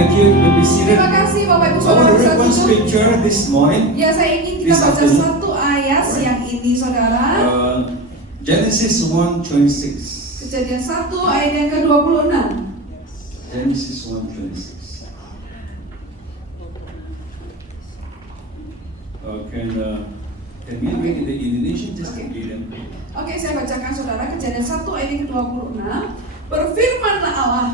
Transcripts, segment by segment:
Thank you. You'll be seated. Terima kasih Bapak Ibu I Saudara want to read bisa one duduk. scripture this morning. Ya, saya ingin kita This baca afternoon. satu ayat siang ini Saudara. Genesis 1:26. Kejadian 1 ayat yang ke-26. Genesis 1:26. Can we read in the Indonesian? Just read them. Oke, saya bacakan Saudara Kejadian 1 ayat yang ke-26. Berfirmanlah Allah,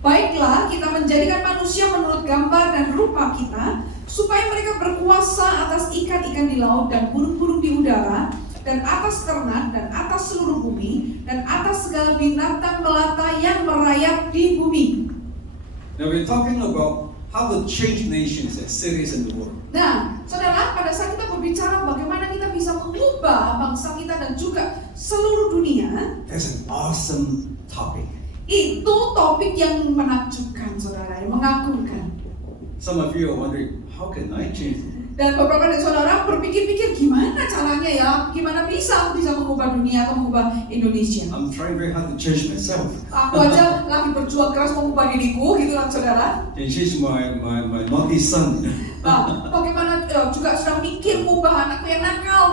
baiklah kita menjadikan manusia menurut gambar dan rupa kita, supaya mereka berkuasa atas ikan-ikan di laut dan burung-burung di udara, dan atas ternak dan atas seluruh bumi, dan atas segala binatang melata yang merayap di bumi. Now we're talking about how to change nations and cities in the world. Nah, saudara, pada saat kita berbicara bagaimana kita bisa mengubah bangsa kita dan juga seluruh dunia, That's an awesome topic. itu topik yang menakjubkan, saudara, yang mengagumkan. Some of you are wondering, how can I change the world? Dan beberapa dari saudara berpikir-pikir gimana caranya ya, gimana bisa mengubah dunia atau mengubah Indonesia. I'm trying very hard to change myself. Aku aja lagi berjuang keras mengubah diriku, gitu kan saudara. Can change my naughty son. Nah, bagaimana juga sedang mikir mengubah anakku yang nakal.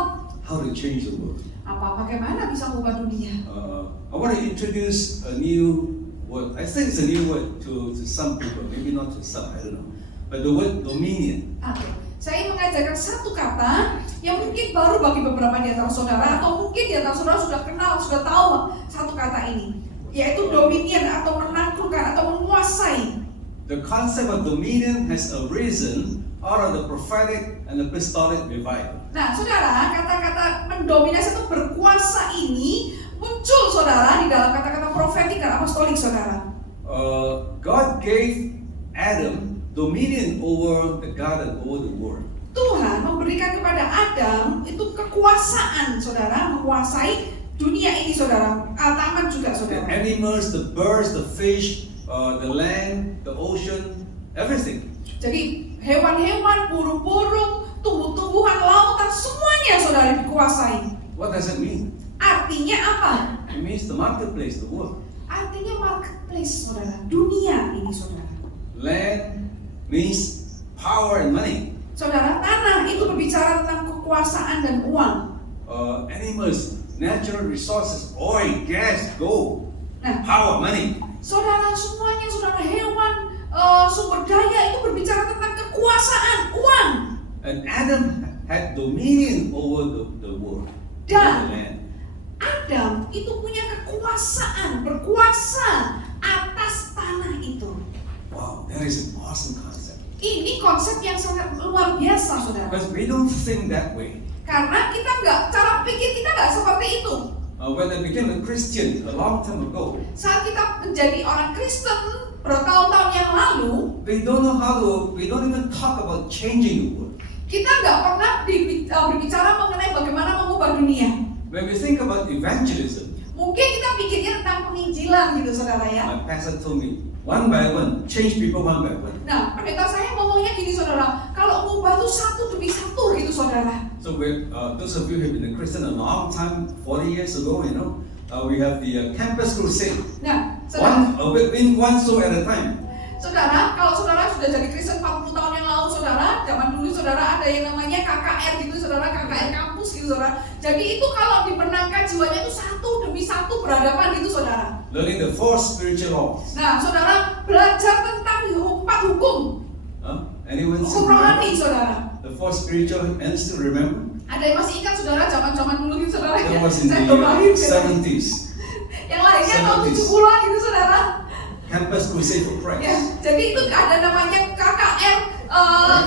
How to change the world. Bagaimana bisa mengubah dunia? I want to introduce a new word. I think it's a new word to some people, maybe not to some, I don't know. But the word dominion. Saya mengajarkan satu kata yang mungkin baru bagi beberapa di antara saudara, atau mungkin di antara saudara sudah kenal, sudah tahu satu kata ini, yaitu dominion atau menaklukkan atau menguasai. The concept of dominion has arisen out of the prophetic and the apostolic revival. Nah, saudara, kata-kata mendominasi atau berkuasa ini muncul, saudara, di dalam kata-kata profetik dan apostolik, saudara. God gave Adam dominion over the garden, over the world. Tuhan memberikan kepada Adam itu kekuasaan, saudara, menguasai dunia ini, saudara. Taman juga, The saudara. animals, the birds, the fish, the land, the ocean, everything. Jadi hewan-hewan, burung-burung, tumbuh-tumbuhan, lautan, semuanya, saudara, dikuasai. What does it mean? Artinya apa? It means the marketplace, the world. Artinya marketplace, saudara. Dunia ini, saudara. Land means power and money. Saudara, tanah itu berbicara tentang kekuasaan dan uang. Animals, natural resources, oil, gas, gold, Nah, power, money. saudara, semuanya, saudara, hewan, sumber daya itu berbicara tentang kekuasaan, uang. And Adam had dominion over the world, over the Dan land. Adam itu punya kekuasaan, berkuasa atas tanah itu. Wow, that is an awesome concept. Ini konsep yang sangat luar biasa, saudara. Because we don't think that way. Karena cara pikir kita nggak seperti itu. When I became a Christian a long time ago, Saat kita menjadi orang Kristen bertahun-tahun yang lalu, we don't even talk about changing the world. kita nggak pernah berbicara mengenai bagaimana mengubah dunia. When we think about evangelism, Mungkin kita pikirnya tentang penginjilan gitu, saudara ya. my pastor told me, one by one, change people one by one. Nah, pendeta saya ngomongnya gini, saudara, kalau mengubah itu satu demi satu gitu, saudara. So those of you who have been a Christian a long time, 40 years ago, we have the campus crusade. Nah, saudara, Win one soul at a time. kalau saudara sudah jadi Kristen 40 tahun yang lalu, saudara, zaman dulu saudara ada yang namanya KKR gitu, saudara, KKR kampus gitu, saudara. Jadi itu kalau dibenangkan jiwanya itu satu demi satu berhadapan gitu, saudara. Learning the 4 spiritual laws. Nah, saudara belajar tentang 4 hukum. Anyone Hukum still rohani, remember? saudara. The 4 spiritual and still remember? Ada yang masih ingat, saudara, zaman dulu gitu, saudara. That was in Saya the belum lahir, saudara. 70s. Yang lainnya tahun 70s. 70-an gitu, saudara. Campus crusade for Ya, Christ. jadi itu ada namanya KKR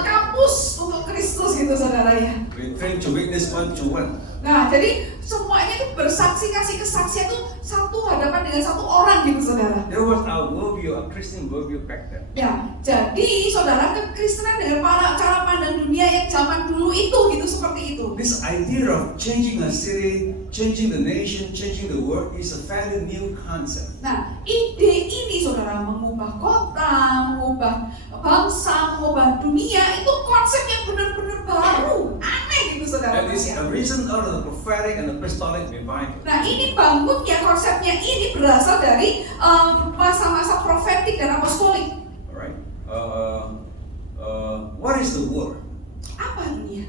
kampus untuk Kristus gitu, saudara ya. We train to witness one to one. Nah, jadi semuanya itu bersaksi, kasih kesaksian itu satu hadapan dengan satu orang gitu, saudara. That was our worldview, our Christian worldview back then. Ya, jadi saudara, kekristenan dengan cara pandang dunia yang zaman dulu itu gitu, seperti itu. This idea of changing a city, changing the nation, changing the world is a fairly new concept. Nah, ide ini, saudara, mengubah kota, mengubah bangsa, mengubah dunia, itu konsep yang benar-benar baru, aneh gitu, saudara. And it's arisen out of the prophetic and apostolic revival. Nah, ini bangun ya, konsepnya ini berasal dari masa-masa profetik dan apostolik. All right. what is the world? Apa dunia?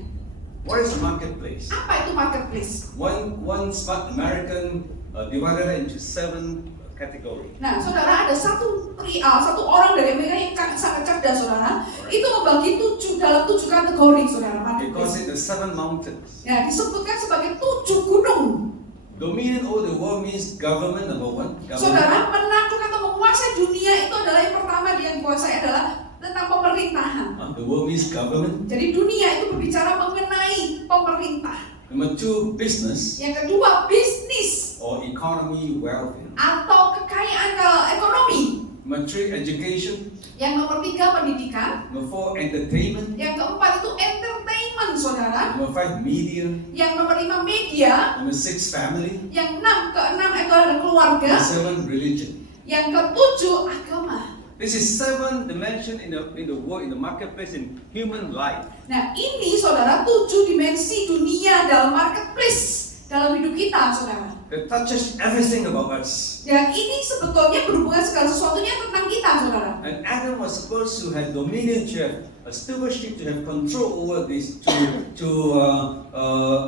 What is the marketplace? Apa itu marketplace? One smart American divided it into 7 categories. Nah, saudara, ada satu orang dari Amerika yang sangat cerdas, saudara. Itu membagi dalam 7 kategori, saudara. They call Marketplace. it the 7 mountains. Ya, disebutkan sebagai 7 gunung. Dominion over the world means government, number 1. Saudara, menaklukkan atau menguasai dunia itu adalah yang pertama dia dikuasai adalah tentang pemerintahan. The world means government. Jadi dunia itu berbicara mengenai pemerintah. Number 2, business Yang kedua, bisnis or economy, wealth. atau kekayaan ekonomi. Number 3, education. Yang nomor 3, pendidikan. Number 4, entertainment. Yang keempat itu entertainment, saudara. Number 5, media. Yang nomor 5, media. Number 6, family. Yang keenam itu adalah keluarga. Number 7, religion. Yang ketujuh, agama. This is 7 dimension in the world, in the marketplace, in human life. Nah, ini saudara 7 dimensi dunia dalam marketplace dalam hidup kita, saudara. That touches everything about us. Dan ini sebetulnya berhubungan segala sesuatunya tentang kita, saudara. And Adam was supposed to have dominion, to have a stewardship, to have control over this, to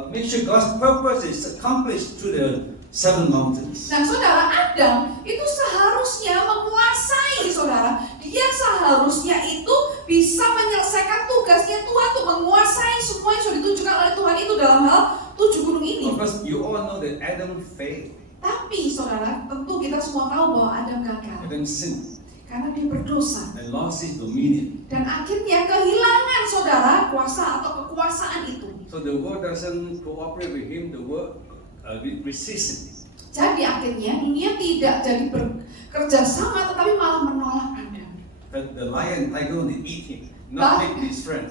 make sure God's purpose is accomplished through the 7 mountains. Nah, saudara, Adam itu seharusnya menguasai, saudara. Dia seharusnya itu bisa menyelesaikan tugasnya Tuhan untuk menguasai semua yang sudah ditunjukkan oleh Tuhan itu dalam hal 7 gunung ini. Because you all know that Adam failed. Tapi, saudara, tentu kita semua tahu bahwa Adam gagal. Adam sinned Karena dia berdosa. and lost his dominion. Dan akhirnya kehilangan, saudara, kuasa atau kekuasaan itu. So the world doesn't cooperate with him, the world resists him. Jadi akhirnya dunia tidak jadi bekerja sama, tetapi malah menolak Adam. The lion, tiger, they eat him, not make his friend.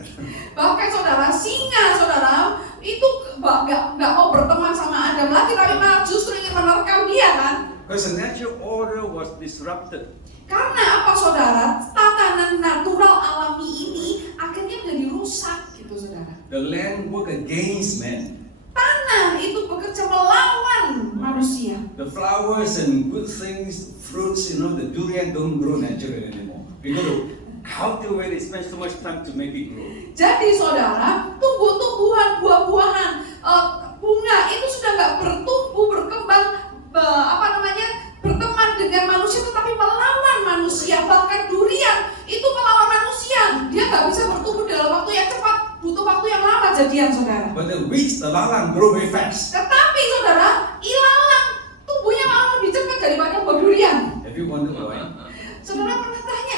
Bahkan saudara, singa, saudara, itu nggak mau berteman sama Adam lagi, tapi malah justru ingin menerkam dia, kan? Because the natural order was disrupted. Karena apa, saudara? Tatanan natural alami ini akhirnya menjadi rusak, gitu, saudara. The land worked against man. Tanah itu bekerja melawan manusia. The flowers and good things, fruits, the durian don't grow naturally anymore. We got to cultivate it, spend so much time to make it grow. Jadi saudara, tumbuh-tumbuhan, buah-buahan, bunga itu sudah nggak bertumbuh, berkembang, berteman dengan manusia, tetapi melawan manusia. Bahkan durian itu melawan manusia. Dia nggak bisa bertumbuh dalam waktu yang cepat, butuh waktu yang lama jadian, saudara. But the weeds, the lalang, grow very fast. Tetapi saudara, ilalang tumbuhnya malah lebih cepat daripada buah durian. Have you wondered why? Saudara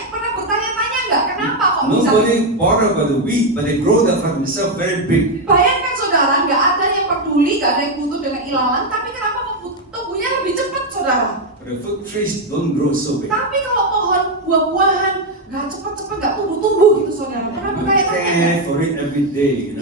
pernah bertanya-tanya nggak kenapa kok bisa? Nobody bother about the weed, but they grow themselves very big. Bayangkan saudara, nggak ada yang peduli, nggak ada yang butuh dengan ilalang, tapi kenapa kok tumbuhnya lebih cepat, saudara? But the fruit trees don't grow so big. Tapi kalau pohon buah-buahan nggak cepat-cepat, nggak tumbuh-tumbuh gitu, saudara. Pernah You bertanya-tanya care nggak? for it every day,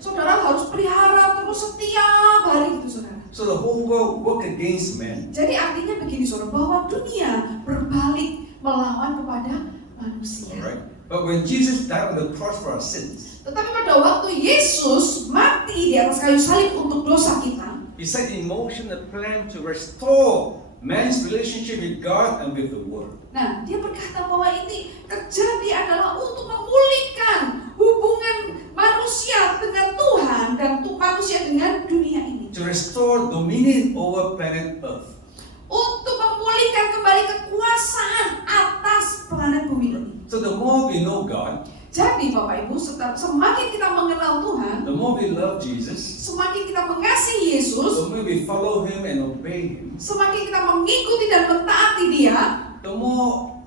Saudara harus pelihara terus setiap hari gitu, saudara. So the whole world work against man. Jadi artinya begini, saudara, bahwa dunia berbalik melawan kepada manusia. Alright. But when Jesus died on the cross for our sins, Tetapi pada waktu Yesus mati di atas kayu salib untuk dosa kita, He set in motion a plan to restore man's relationship with God and with the world. nah, dia berkata bahwa ini terjadi adalah untuk memulihkan hubungan manusia dengan Tuhan dan manusia dengan dunia ini. To restore dominion over planet Earth. Untuk memulihkan kembali kekuasaan atas planet bumi ini. So the more we know God, Jadi Bapak Ibu, semakin kita mengenal Tuhan, the more we love Jesus, semakin kita mengasihi Yesus, the more we follow Him and obey Him, semakin kita mengikuti dan mentaati Dia, the more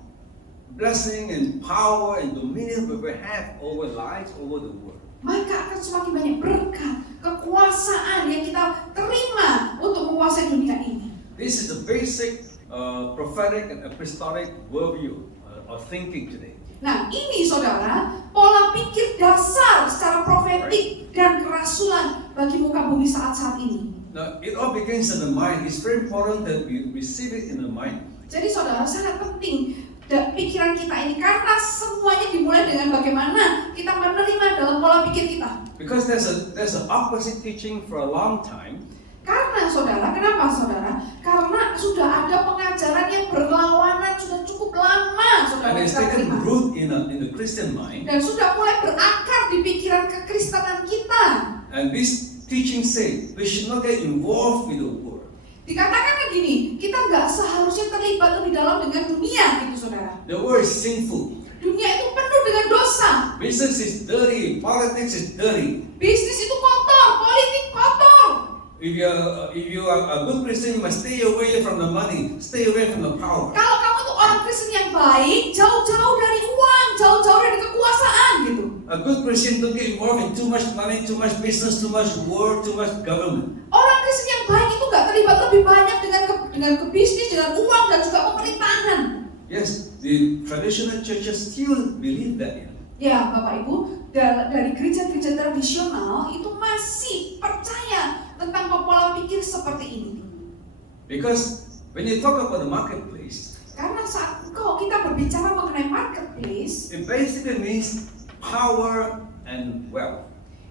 blessing and power and dominion we will have over lives, over the world. maka akan semakin banyak berkat, kekuasaan yang kita terima untuk menguasai dunia ini. This is the basic prophetic and apostolic worldview of thinking today. Nah, ini saudara, pola pikir dasar secara profetik dan kerasulan bagi muka bumi saat-saat ini. Now, it all begins in the mind. It's very important that we receive it in the mind. Jadi saudara, sangat penting pikiran kita ini, karena semuanya dimulai dengan bagaimana kita menerima dalam pola pikir kita. Because there's an opposite teaching for a long time. Karena saudara, kenapa saudara? Karena sudah ada pengajaran yang berlawanan sudah cukup lama, saudara. And it's kita taken terima. root in the Christian mind. dan sudah mulai berakar di pikiran kekristenan kita. And this teaching says we should not get involved with the world. Dikatakan gini, kita nggak seharusnya terlibat lebih dalam dengan dunia, gitu saudara. The world is sinful. Dunia itu penuh dengan dosa. Business is dirty. Politics is dirty. Bisnis itu kotor, politik kotor. If you are a good Christian, you must stay away from the money, stay away from the power. Kalau kamu tuh orang Kristen yang baik, jauh-jauh dari uang, jauh-jauh dari kekuasaan, gitu. A good Christian don't get involved in too much money, too much business, too much war, too much government. Orang Kristen yang baik itu nggak terlibat lebih banyak dengan ke bisnis, dengan uang dan juga pemerintahan. Yes, the traditional churches still believe that. Ya, Bapak Ibu, dari gereja-gereja tradisional itu masih percaya tentang pola pikir seperti ini. Because when you talk about the marketplace, Karena saat kita berbicara mengenai marketplace, it basically means power and wealth.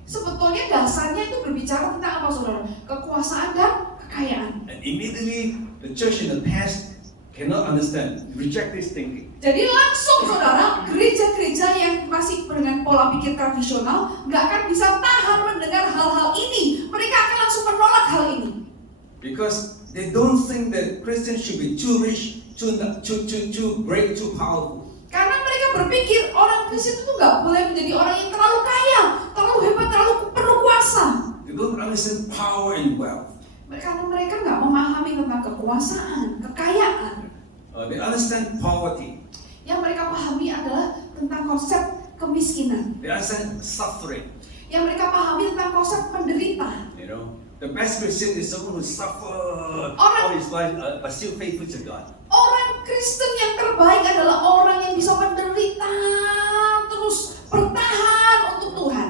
sebetulnya dasarnya itu berbicara tentang apa, saudara? Kekuasaan dan kekayaan. And immediately the church in the past cannot understand, reject this thinking. Jadi langsung, saudara, gereja-gereja yang masih dengan pola pikir tradisional nggak akan bisa tahan mendengar hal-hal ini. Mereka akan langsung menolak hal ini. Because they don't think that Christians should be too rich, too great, too powerful. Karena mereka berpikir orang Kristen itu nggak boleh menjadi orang yang terlalu kaya, terlalu hebat, terlalu penuh kuasa. They don't understand power and wealth. Karena mereka nggak memahami tentang kekuasaan, kekayaan. They understand poverty. Yang mereka pahami adalah tentang konsep kemiskinan. They understand suffering. Yang mereka pahami tentang konsep penderita. You know, the best Christian is someone who suffered Orang- all his life but still faithful to God. Orang Kristen yang terbaik adalah orang yang bisa menderita terus bertahan untuk Tuhan.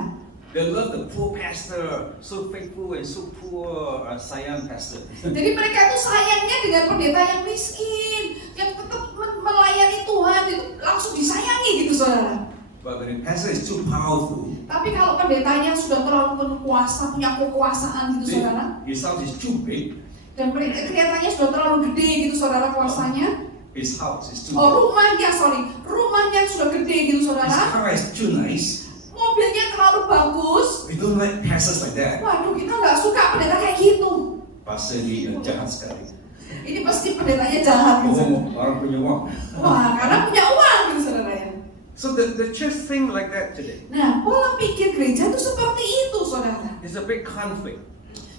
They love the poor pastor, so faithful and so poor, sayang pastor. Jadi mereka itu sayangnya dengan pendeta yang miskin, yang tetap melayani Tuhan, itu langsung disayangi gitu, saudara. But when the pastor is too powerful, Tapi kalau pendetanya sudah terlalu penuh kuasa, punya kekuasaan gitu, saudara, his house is too big, dan kelihatannya sudah terlalu gede gitu, saudara, kuasanya. his house is too Oh, big, rumahnya sudah gede gitu, his saudara. car is too nice. Mobilnya terlalu bagus. We don't like pastors like that. Waduh, kita nggak suka pendeta kayak gitu. Pastor ini jahat sekali. Ini pasti pendetanya jahat gitu. Oh, orang punya uang. Wah, karena punya uang gitu, saudara ya. So the church think like that today. Nah, pola pikir gereja itu seperti itu, saudara. It's a big conflict.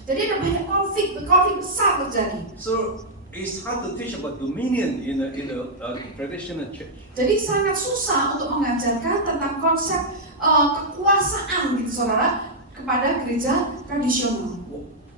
Jadi ada banyak konflik besar terjadi. So it's hard to teach about dominion in the traditional church. Jadi sangat susah untuk mengajarkan tentang konsep kekuasaan gitu, saudara, kepada gereja tradisional.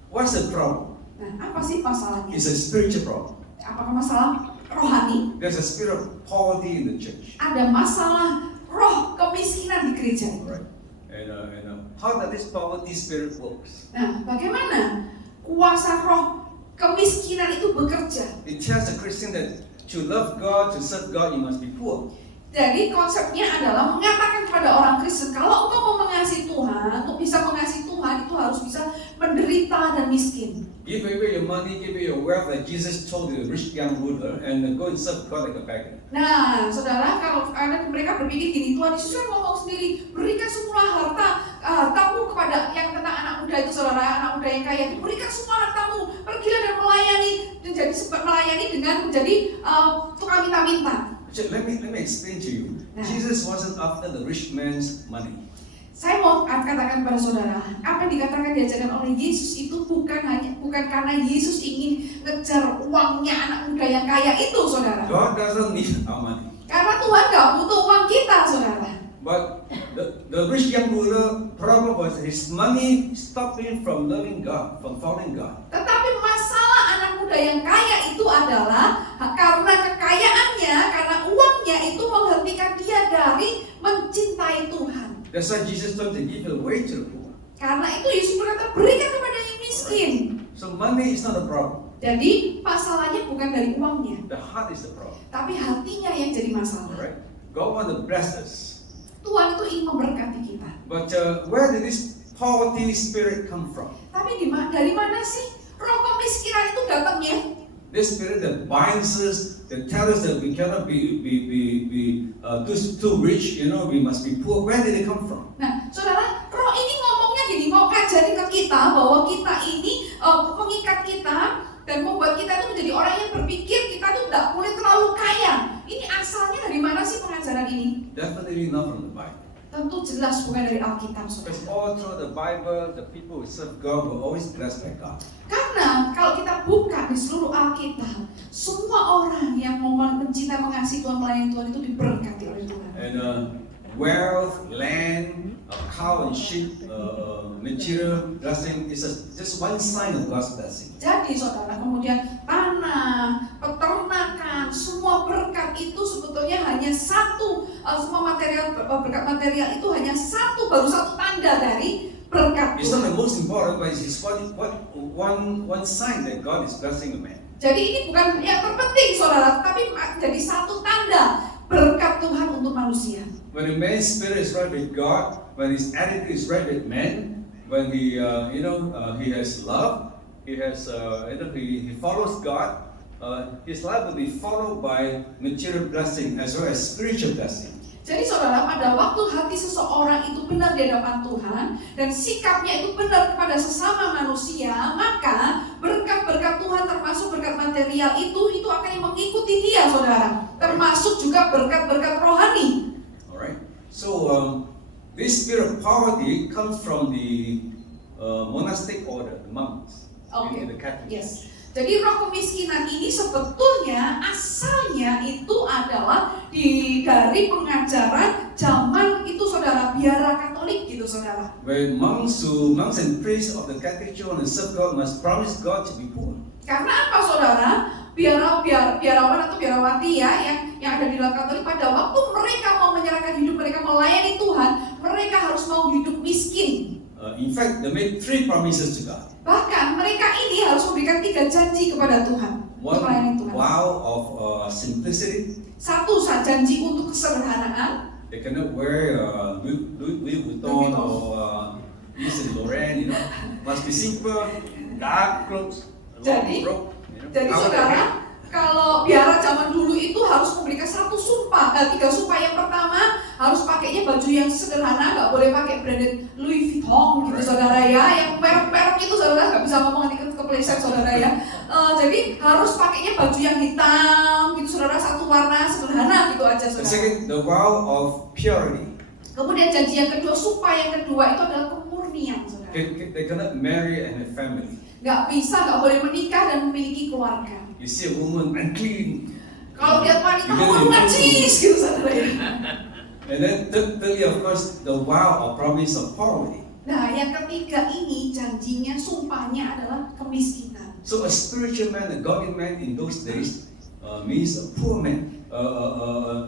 What's the problem? Nah, apa sih masalahnya? It's a spiritual problem. Apakah masalah rohani? There's a spirit of poverty in the church. Ada masalah roh kemiskinan di gereja. Right. And how does this poverty spirit works? Nah, bagaimana kuasa roh kemiskinan itu bekerja? It tells the Christian that to love God, to serve God, you must be poor. Jadi konsepnya adalah mengatakan kepada orang Kristen, kalau engkau mau mengasihi Tuhan, untuk bisa mengasihi Tuhan itu harus bisa menderita dan miskin. Give away your money, give away your wealth, like Jesus told the rich young ruler, and go and serve God like a beggar. Nah, saudara, kalau mereka berpikir gini, Tuhan Yesus kan ngomong sendiri, berikan semua hartamu kepada yang tentang anak muda itu, saudara, anak muda yang kaya itu, berikan semua hartamu, pergilah dan melayani, dengan menjadi tukang minta-minta. So let me explain to you. Nah. Jesus wasn't after the rich man's money. Saya mau katakan kepada saudara, apa yang dikatakan diajarkan oleh Yesus itu bukan karena Yesus ingin ngejar uangnya anak muda yang kaya itu, saudara. God doesn't need our money. Karena Tuhan nggak butuh uang kita, saudara. But the rich young ruler problem was his money stopped him from loving God, from following God. Tetapi masalah anak muda yang kaya itu adalah karena kekayaannya, karena uangnya itu menghentikan dia dari mencintai Tuhan. That's why Jesus told him to give away to the poor. Karena itu Yesus berkata, berikan kepada yang miskin. So money is not a problem. Jadi masalahnya bukan dari uangnya, The heart is the problem. tapi hatinya yang jadi masalah. Right? God wants to bless us. Tuhan itu ingin memberkati kita. But where did this poverty spirit come from? Tapi dari mana sih roh kemiskinan itu datangnya? this spirit that binds us, that tells us that we cannot be too rich, we must be poor. Where did it come from? Nah, saudara, roh ini ngomongnya gini, mau ngajarin ke kita bahwa kita ini mengikat kita dan membuat kita itu menjadi orang yang berpikir kita tuh tidak boleh terlalu kaya. Ini asalnya dari mana sih pengajaran ini? Definitely not from the Bible. Tentu jelas bukan dari Alkitab, saudara. Because all through the Bible, the people who serve God were always blessed by God. Karena kalau kita buka di seluruh Alkitab, semua orang yang mau mencinta mengasihi Tuhan, melayani Tuhan itu diberkati oleh Tuhan. And wealth, land, cow and sheep, material blessing is just one sign of God's blessing. Jadi saudara, kemudian tanah, peternakan, semua berkat itu sebetulnya hanya satu, semua berkat material itu hanya baru satu tanda dari berkat It's not the Tuhan. most important, but it's one sign that God is blessing a man. Jadi ini bukan yang terpenting saudara, tapi jadi satu tanda berkat Tuhan untuk manusia. When a man's spirit is right with God, when his attitude is right with men, when he has love, he has he follows God, his life will be followed by material blessing as well as spiritual blessing. Jadi saudara, pada waktu hati seseorang itu benar di hadapan Tuhan dan sikapnya itu benar kepada sesama manusia, maka berkat-berkat Tuhan termasuk berkat material itu akan mengikuti dia, saudara. Termasuk juga berkat-berkat rohani. Alright. So this spirit of poverty comes from the monastic order, the monks in the Catholic. Yes. Jadi roh kemiskinan ini sebetulnya asalnya itu adalah dari pengajaran zaman itu, saudara, biara Katolik gitu, saudara. Where monks and priests of the Catholic Church want to serve God must promise God to be poor. Karena apa, saudara? Biarawan atau biarawati ya yang ada di dalam Katolik, pada waktu mereka mau menyerahkan hidup mereka melayani Tuhan, mereka harus mau hidup miskin. In fact, they made 3 promises to God. Bahkan mereka ini harus memberikan 3 janji kepada Tuhan untuk melayani Tuhan. One vow of simplicity. Satu, janji untuk kesederhanaan. They cannot wear Louis Vuitton or Yves Saint Laurent, Must be simple, dark clothes, Jadi, robe. Jadi saudara, kalau biara zaman dulu itu harus memberikan 3 sumpah. Yang pertama, harus pakainya baju yang sederhana, nggak boleh pakai branded Louis Vuitton gitu, saudara ya. Yang merek-merek itu saudara nggak bisa ngomong nanti kepleset, saudara ya. Jadi harus pakainya baju yang hitam gitu, saudara, satu warna sederhana gitu aja, The saudara. second, the vow of purity. Kemudian janji yang kedua, sumpah yang kedua itu adalah kemurnian, saudara. They cannot marry and have family. Nggak boleh menikah dan memiliki keluarga. You see a woman unclean. Kalau lihat wanita, najis gitu, saudara ya. And then thirdly, of course, the vow or promise of poverty. Nah, yang ketiga ini janjinya, sumpahnya adalah kemiskinan. So a spiritual man, a godly man in those days means a poor man,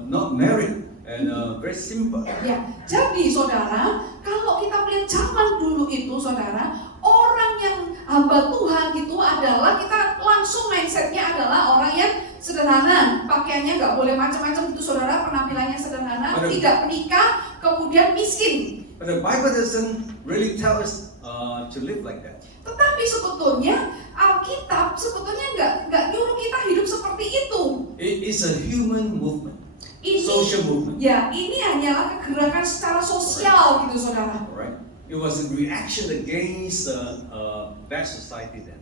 not married, and very simple. Ya, jadi saudara, kalau kita melihat zaman dulu itu, saudara, orang yang hamba Tuhan itu adalah, kita langsung mindsetnya adalah orang yang sederhana, pakaiannya nggak boleh macam-macam itu, saudara, penampilannya sederhana, tidak menikah, kemudian miskin. But the Bible doesn't really tell us to live like that. Tetapi sebetulnya Alkitab sebetulnya nggak nyuruh kita hidup seperti itu. It is a human movement, social movement. Ya, ini hanyalah kegerakan secara sosial gitu, saudara. Right? It was a reaction against bad society then.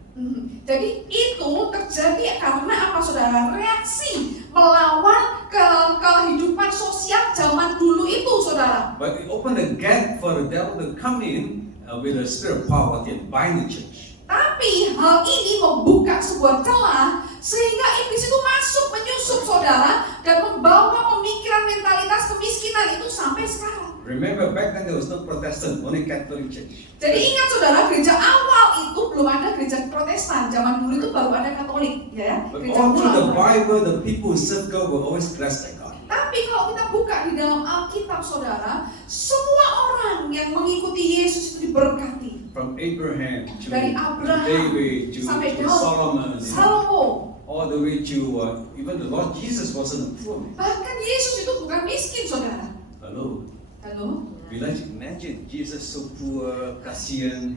Jadi itu terjadi karena apa, saudara? Reaksi melawan kehidupan sosial zaman dulu itu, saudara. But it opened a gap for the devil to come in with a spirit of poverty and bind the church. Tapi hal ini membuka sebuah celah sehingga iblis itu masuk, menyusup, saudara, dan membawa pemikiran mentalitas kemiskinan itu sampai sekarang. Remember, back then there was no Protestant, only Catholic Church. Jadi ingat, saudara, gereja awal itu belum ada gereja Protestan. Zaman dulu itu baru ada Katolik, ya. But Gereja all through the awal. Bible, the people who serve God were always blessed by God. Tapi kalau kita buka di dalam Alkitab, saudara, semua orang yang mengikuti Yesus itu diberkati. From Abraham to Dari Abraham David to sampai Solomon, Salomo, all the way to even the Lord Jesus wasn't a poor man. bahkan Yesus itu bukan miskin, saudara. Hello. Halo? We like to imagine Jesus so poor, kasihan.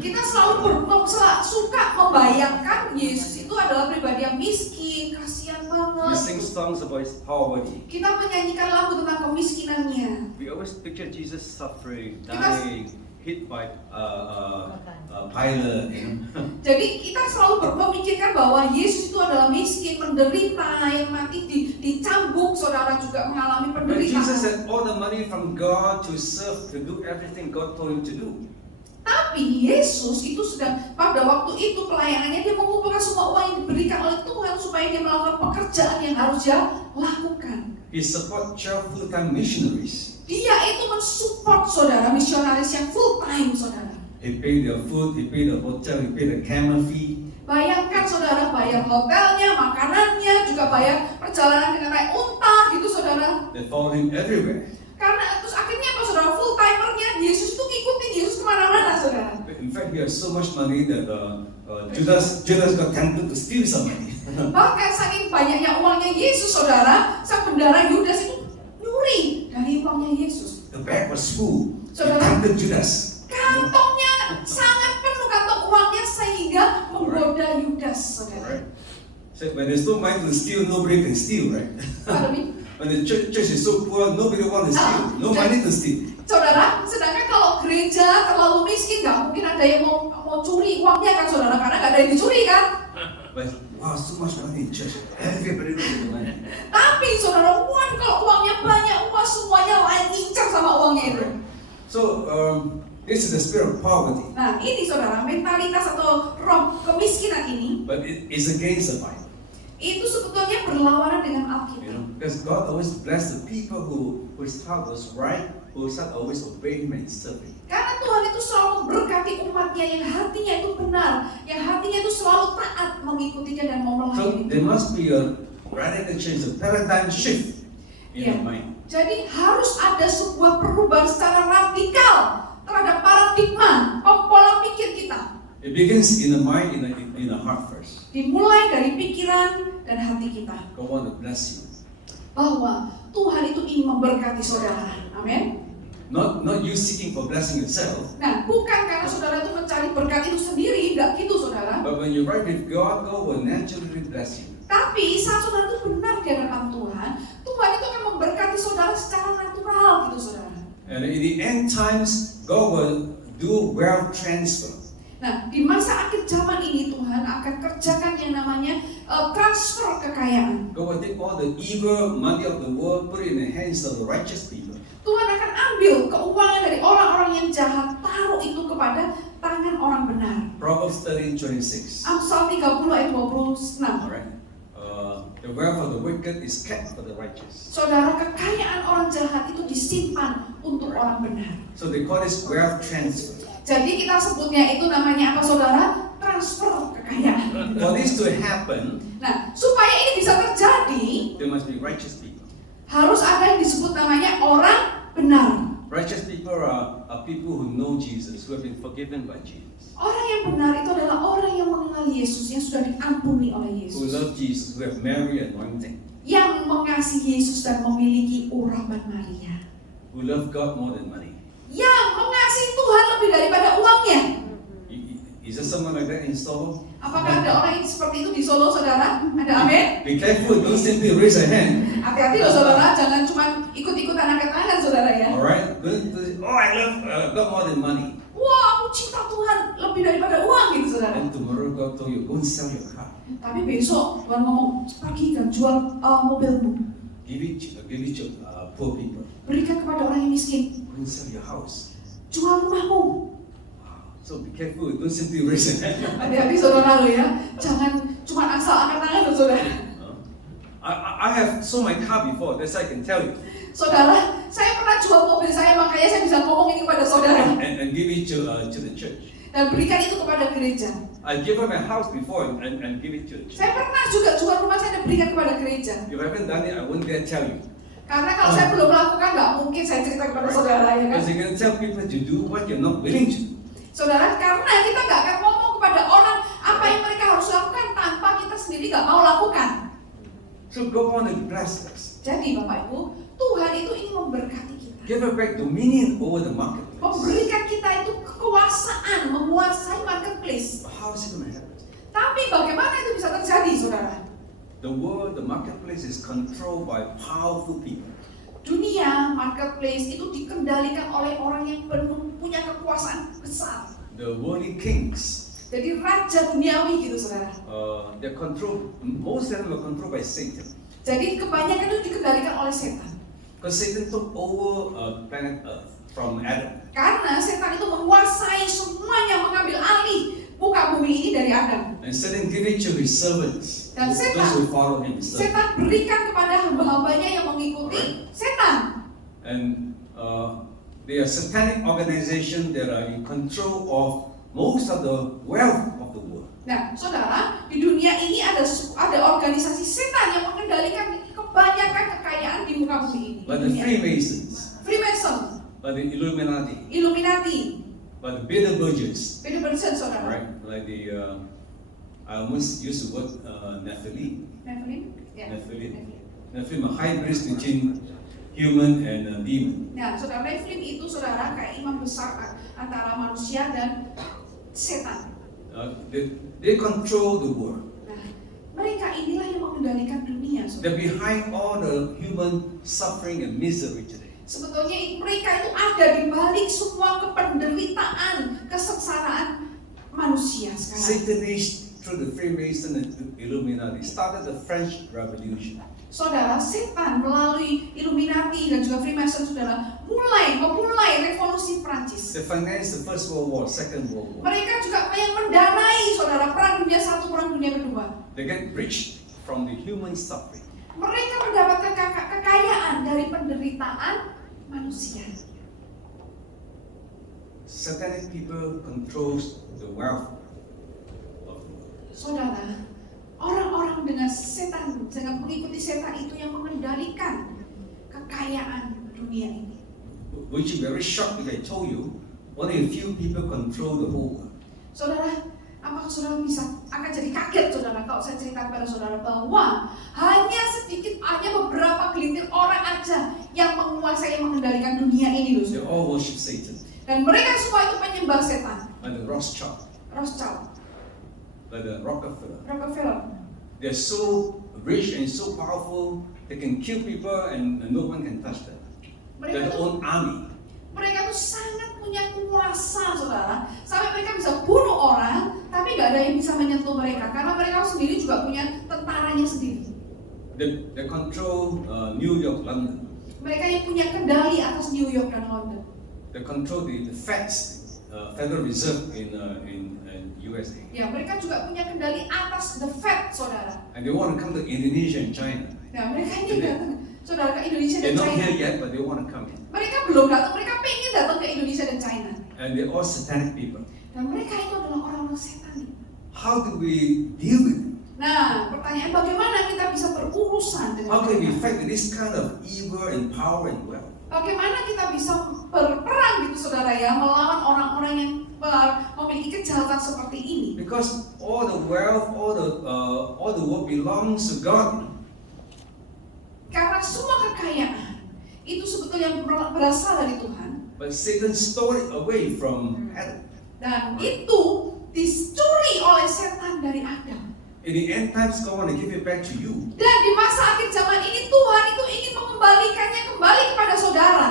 Kita selalu suka membayangkan Yesus itu adalah pribadi yang miskin, kasihan We banget. sing songs about his poverty. Kita menyanyikan lagu tentang kemiskinannya. We always picture Jesus suffering, Kita- dying, hit by pilot. Jadi kita selalu memikirkan bahwa Yesus itu adalah miskin, menderita, yang mati dicambuk, saudara juga mengalami But Jesus penderitaan. had all the money from God to serve, to do everything God told him to do. Tapi Yesus itu sedang pada waktu itu pelayanannya dia mengumpulkan semua uang yang diberikan oleh Tuhan supaya dia melakukan pekerjaan yang harus dia lakukan. He support 12 full-time missionaries. Dia itu mensupport saudara misionaris yang full time, saudara. He paid their food, he paid the hotel, he paid the camel fee. Bayangkan saudara, bayar hotelnya, makanannya, juga bayar perjalanan dengan naik unta gitu saudara. They followed him everywhere. Karena terus akhirnya apa saudara, full timernya Yesus itu ngikutin Yesus kemana-mana saudara. In fact, he had so much money that Judas got tempted to steal some money. Bahkan saking banyaknya uangnya Yesus saudara, sang bendara Yudas itu nyuri dari uangnya Yesus. The bag was full. He Saudara, tempted Judas. kantongnya sangat penuh, kantong uangnya sehingga menggoda Yudas saudara. Right? So when there's no money to steal, nobody can steal, right? Pardon me? When the church is so poor, nobody wants to steal. No money to steal. Saudara, sedangkan kalau gereja terlalu miskin, nggak mungkin ada yang mau curi uangnya kan saudara, karena nggak ada yang dicuri kan. But wow, so much money in church. Everybody knows the money. Tapi saudara, waduh kalau uangnya banyak, wah semuanya lain incar sama uangnya itu. So this is the spirit of poverty, Nah ini saudara, mentalitas atau roh kemiskinan ini, but it is against the Bible. itu sebetulnya berlawanan dengan You Alkitab. know, because God always bless the people whose heart was right, whose heart always obey Him and serve Him. Karena Tuhan itu selalu memberkati umatnya yang hatinya itu benar, yang hatinya itu selalu taat mengikutinya dan mau So melayani. there must be a radical change, a paradigm shift in Yeah. your mind. Jadi harus ada sebuah perubahan secara radikal terhadap paradigma pola pikir kita. It begins in the mind, in the heart first. Dimulai dari pikiran dan hati kita. God want to bless you. Bahwa Tuhan itu ingin memberkati saudara. Amin. Not you seeking for blessing yourself, Nah, bukan karena saudara itu mencari berkat itu sendiri, enggak gitu saudara. but when you're right with God, God will naturally bless you. Tapi saat saudara itu benar di hadapan Tuhan, Tuhan itu akan memberkati saudara secara natural gitu saudara. And in the end times, God will do wealth transfer. Nah, di masa akhir zaman ini Tuhan akan kerjakan yang namanya transfer kekayaan. God will take all the evil money of the world, put it in the hands of the righteous people. Tuhan akan ambil keuangan dari orang-orang yang jahat, taruh itu kepada tangan orang benar. Proverbs 13:26. Amsal 30 ayat 26. Alright. The wealth of the wicked is kept for the righteous. Saudara, kekayaan orang jahat itu disimpan untuk orang benar. So they call this wealth transfer. Jadi kita sebutnya itu namanya apa saudara? Transfer kekayaan. For this to happen, Nah, supaya ini bisa terjadi, there must be righteous people. harus ada yang disebut namanya orang benar. Righteous people are people who know Jesus, who have been forgiven by Jesus, Orang yang benar itu adalah orang yang mengenal Yesus, yang sudah diampuni oleh who Yesus, love Jesus, who have Mary anointing, yang mengasihi Yesus dan memiliki urapan Maria, who love God more than money. yang mengasihi Tuhan lebih daripada uangnya. Is there someone like that in Solo? Apakah ada orang yang seperti itu di Solo, saudara? Ada amin? Be careful, don't simply raise a hand. Hati-hati loh saudara, jangan cuma ikut-ikutan angkat tangan saudara ya. Alright? Oh, I love God more than money. Wah, aku cinta Tuhan lebih daripada uang gitu saudara. And tomorrow God told you, go and sell your car. Tapi besok Tuhan ngomong, pergi kan jual mobilmu, Give it to poor people. berikan kepada orang yang miskin, Go and sell your house. jual rumahmu. So be careful, don't simply raise a hand. Hati-hati saudara lo ya, jangan cuma asal angkat tangan loh saudara. I have sold my car before, that's I can tell you. Saudara, saya pernah jual mobil saya, makanya saya bisa ngomong ini kepada saudara. And give it to the church. Dan berikan itu kepada gereja. I give her my house before and give it to the church. Saya pernah juga jual rumah saya dan berikan kepada gereja. If I haven't done it, I won't dare tell you. Karena kalau saya belum melakukan, nggak mungkin saya cerita kepada saudara ya kan. Because you can tell people to do what you're not willing to. Saudara, karena kita nggak akan ngomong kepada orang apa yang mereka harus lakukan tanpa kita sendiri nggak mau lakukan. So God want to bless us. Jadi Bapak Ibu, Tuhan itu ingin memberkati kita. Give us back dominion over the marketplace. Memberikan kita itu kekuasaan menguasai marketplace. But how is it going to happen? Tapi bagaimana itu bisa terjadi, saudara? The world, the marketplace is controlled by powerful people. Dunia marketplace itu dikendalikan oleh orang yang punya kekuasaan besar. The worldly kings. Jadi raja duniawi gitu, saudara. They're controlled. Most of them are controlled by Satan. Jadi kebanyakan itu dikendalikan oleh setan. Because Satan took over planet Earth from Adam. Karena setan itu menguasai semuanya, mengambil alih muka bumi ini dari Adam. And Satan gave it to his servants. Dan Those who follow him. Setan berikan kepada hamba-hambanya yang mengikuti setan. And they are satanic organization that are in control of most of the wealth of the world. Nah, saudara, di dunia ini ada organisasi setan yang mengendalikan kebanyakan kekayaan di muka bumi ini. But the Freemasons, Freemason, but the Illuminati, Illuminati, but the Bilderbergers, Bilderberg, saudara. right? Like the I almost used the word Nephilim. Nephilim? Ya. Nephilim, a hybrid between human and demon. Nah, saudara, Nephilim itu saudara kayak imam besar antara manusia dan setan. They control the world. Nah, mereka inilah yang mengendalikan dunia, They're saudara. behind all the human suffering and misery today. Sebetulnya mereka itu ada di balik semua penderitaan, kesengsaraan manusia sekarang. Satanists through the Freemason and Illuminati started the French Revolution. Saudara, setan melalui Illuminati dan juga Freemason, saudara, memulai revolusi Prancis. They financed the First World War, Second World War. Mereka juga yang mendanai, saudara, Perang Dunia I, Perang Dunia II. They get rich from the human suffering. Mereka mendapatkan kekayaan dari penderitaan manusia. Satanic people controls the wealth of the world. Saudara, orang-orang dengan mengikuti setan itu yang mengendalikan kekayaan dunia ini. Would you be very shocked if I told you only a few people control the whole world? Saudara, apakah saudara akan jadi kaget, saudara, kalau saya cerita kepada saudara bahwa hanya beberapa gelintir orang aja yang menguasai, yang mengendalikan dunia ini, loh, They saudara. all worship Satan. Dan mereka semua itu menyembah setan. Like the Rothschild, like the Rockefeller. They're so rich and so powerful, they can kill people and no one can touch them. They're their own army. Mereka tuh sangat punya kuasa, saudara. Sampai mereka bisa bunuh orang, tapi gak ada yang bisa menyentuh mereka. Karena mereka sendiri juga punya tentaranya sendiri. They control New York, London. Mereka yang punya kendali atas New York dan London. They control the Federal Reserve in USA. Ya, mereka juga punya kendali atas the Fed, saudara. And they want to come to Indonesia and China. Nah, mereka ini datang, saudara, ke Indonesia dan They're not China. here yet, but they want to come in. Mereka belum datang, mereka pengen datang ke Indonesia dan China. And they're all satanic people. Dan mereka itu adalah orang-orang setan. How do we deal with it? Nah, pertanyaan bagaimana kita bisa berurusan dengan How can we mereka? fight this kind of evil and power and wealth? Bagaimana kita bisa berperang gitu, saudara, ya, melawan orang-orang yang memiliki kejahatan seperti ini? Because all the wealth, all the world belongs to God. Karena semua kekayaan itu sebetulnya berasal dari Tuhan. But Satan stole it away from Adam. Dan itu dicuri oleh setan dari Adam. In the end times, God want to give it back to you. Dan di masa akhir zaman ini Tuhan itu ingin mengembalikannya kembali kepada saudara.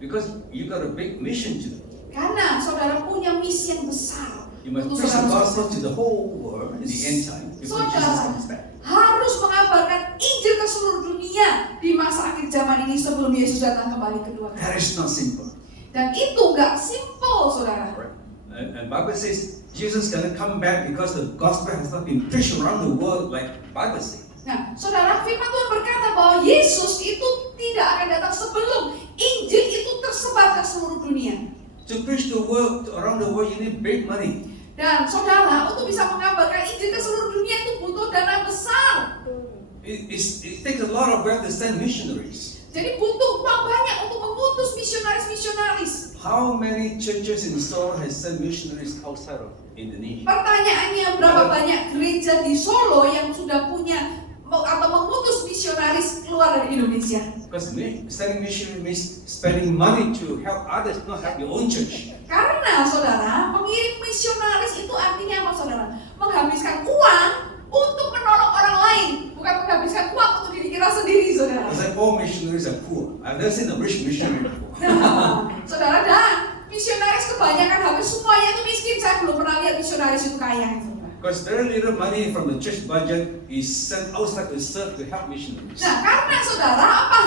Because you got a big mission to do. Karena saudara punya misi yang besar. You must untuk preach the saudara. gospel to the whole world in the end time before Jesus Saudara comes back. harus mengabarkan Injil ke seluruh dunia di masa akhir zaman ini sebelum Yesus datang kembali kedua That kali. is not simple. Dan itu gak simple, saudara. Right? And Bible says Jesus is going to come back because the gospel has not been preached around the world like Bible says. Nah, saudara, firman Tuhan berkata bahwa Yesus itu tidak akan datang sebelum Injil itu tersebar ke seluruh dunia. To preach the world around the world, you need big money. Dan saudara, untuk bisa mengabarkan Injil ke seluruh dunia itu butuh dana besar. It takes a lot of wealth to send missionaries. Jadi butuh uang banyak untuk mengutus misionaris-misionaris. How many churches in Solo has sent missionaries outside of Indonesia? Pertanyaannya, berapa banyak gereja di Solo yang sudah punya atau memutus misionaris keluar dari Indonesia? Because sending missionary means spending money to help others, not help your own church. Karena saudara, mengirim misionaris itu artinya apa saudara? Menghabiskan uang untuk menolong orang lain, bukan menghabiskan uang untuk diri kita sendiri saudara. I said all missionaries are poor. I've never seen a rich missionary before. Saudara, dan misionaris kebanyakan hampir semuanya itu miskin. Saya belum pernah lihat misionaris itu kaya. Because very little money from the church budget is sent outside to serve to help missionaries. Nah, karena saudara apa?